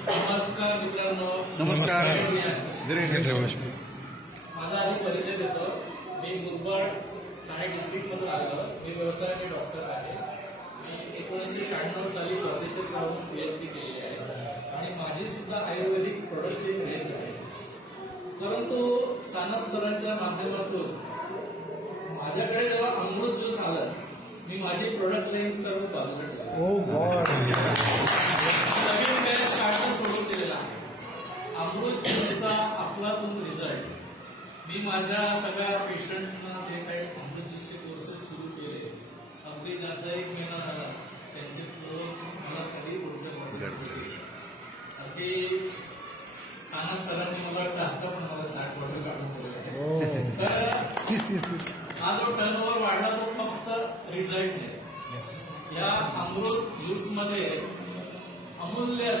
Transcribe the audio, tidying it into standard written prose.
नमस्कार मित्रांनो. नमस्कार. माझा आधी परिचय देतो. मी मुरबाड ठाणे डिस्ट्रिक्टमधून आलो. मी व्यवसायाचे डॉक्टर आहे. मी 1996 साली परदेशात जाऊन PhD केली आहे आणि माझी सुद्धा आयुर्वेदिक प्रोडक्टची रेंज आहे. परंतु सानप सरांच्या माध्यमातून माझ्याकडे जेव्हा अमृत ज्यूस आलं, मी माझी प्रोडक्ट रेंज सर्व बाजूला ठेवली. नवीन काही स्टार्टअप सोडून दिलेला आहे. अमृत ज्यूसचा अफलातून रिझल्ट. मी माझ्या सगळ्या पेशंट्सना जे काही अमृत ज्यूसचे कोर्सेस सुरू केले, अगदी ज्याचा 1 महिना झाला, त्यांचे फ्लो मला कधी अगदी सानप सरांनी मला वाटतं आता पण मला 60 बॉटल काढून ठेवले. तर हा जो टर्नओव्हर वाढला तो फक्त रिझल्टने. या अमृत ज्यूसमध्ये अमूल्य असे